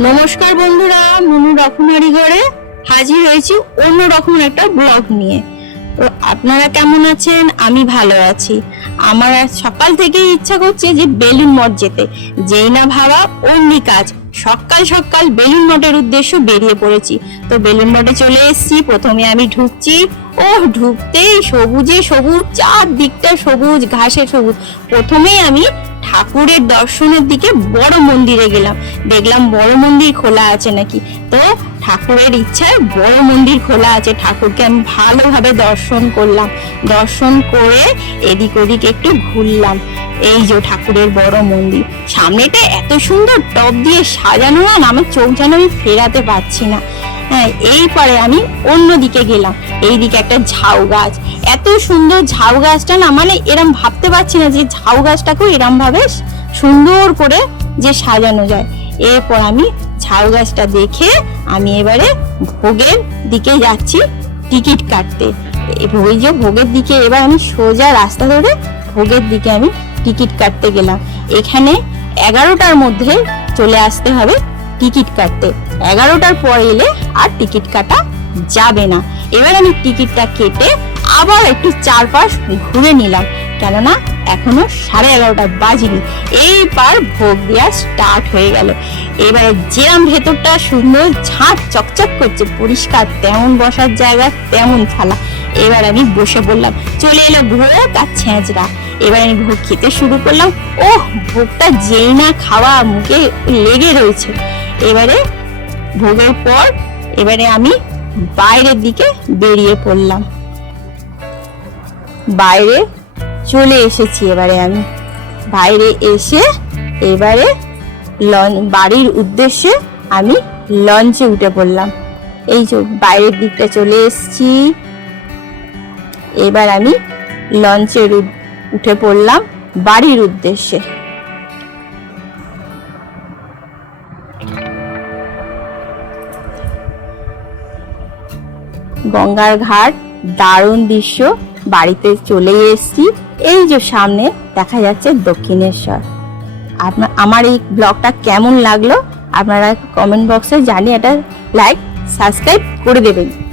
নমস্কার বন্ধুরা, মনু রকমারি ঘরে হাজির হয়েছি অন্য রকম একটা ব্লগ নিয়ে। তো আপনারা কেমন আছেন? আমি ভালো আছি। আমার সকাল থেকেই ইচ্ছা করছে যে বেলুন মঠ যেতে। যেই না ভাবা, অমনি কাজ। সকাল সকাল বেলুন মঠের উদ্দেশ্য বেরিয়ে পড়েছি। তো বেলুন মঠে চলে এসেছি। প্রথমে আমি ঢুকছি। ও ঢুকতেই সবুজে সবুজ, চারদিকটা সবুজ, ঘাসে সবুজ। প্রথমেই আমি ঠাকুরের দর্শনের দিকে বড় মন্দিরে গেলাম। দেখলাম বড় মন্দির খোলা আছে নাকি। তো ঠাকুরের ইচ্ছায় বড় মন্দির খোলা আছে। ঠাকুরকে আমি ভালোভাবে দর্শন করলাম। দর্শন করে এদিক ওদিক একটু ঘুরলাম। এই যে ঠাকুরের বড় মন্দির। সামনেটা এত সুন্দর, টপ দিয়ে সাজানো না আমার চোখ যেন আমি ফেরাতে পারছি না। হ্যাঁ এইপরে আমি অন্যদিকে গেলাম। এইদিকে একটা ঝাউ গাছ এত সুন্দর ঝাউ গাছটা না মানে এরম ভাবতে পারছি না যে ঝাউ গাছটাকেও এরম ভাবে সুন্দর করে যে সাজানো যায়। এরপর আমি ঝাউ গাছটা দেখে আমি এবারে ভোগের দিকে যাচ্ছি টিকিট কাটতে। ওই যে ভোগের দিকে এবার আমি সোজা রাস্তা ধরে ভোগের দিকে আমি টিকিট কাটতে গেলাম। এখানে এগারোটার মধ্যে চলে আসতে হবে টিকিট কাটতে। এগারোটার পর এলে আর টিকিট কাটা যাবে না। এবার আমি টিকিটটা কেটে আবার একটু চারপাশ ঘুরে নিলাম। কেননা এখনও সাড়ে এগারোটা বাজেনি। এইবার ভোগ দেওয়া স্টার্ট হয়ে গেল। এবারে যেরাম ভেতরটা সুন্দর ঝাঁট চকচক করছে, পরিষ্কার তেমন বসার জায়গা, তেমন থালা। এবার আমি বসে বললাম চলে এলো ভোগ আর ছেঁচড়া। এবার আমি ভোগ খেতে শুরু করলাম। ওহ, ভোগটা যেই না খাওয়া মুখে লেগে রয়েছে। এবারে ভোগের পর এবারে আমি বাইরের দিকে বেরিয়ে পড়লাম। বাইরে চলে এসেছি এবারে আমি। বাইরে এসে এবারে বাড়ির উদ্দেশ্যে আমি লঞ্চে উঠে পড়লাম। এই বাইরের দিকটা চলে এসেছি। এবার আমি লঞ্চের উঠে পড়লাম বাড়ির উদ্দেশ্যে। গঙ্গার ঘাট দারুণ দৃশ্য। বাড়িতে চলে এসেছি। এই যে সামনে দেখা যাচ্ছে দক্ষিণেশ্বর। আপনার, আমার এই ব্লগটা কেমন লাগল আপনারা কমেন্ট বক্সে জানিয়ে এটা লাইক, সাবস্ক্রাইব করে দেবেন।